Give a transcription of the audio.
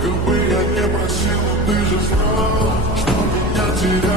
Сколько бы я не просил, ты же знал, что меня терять.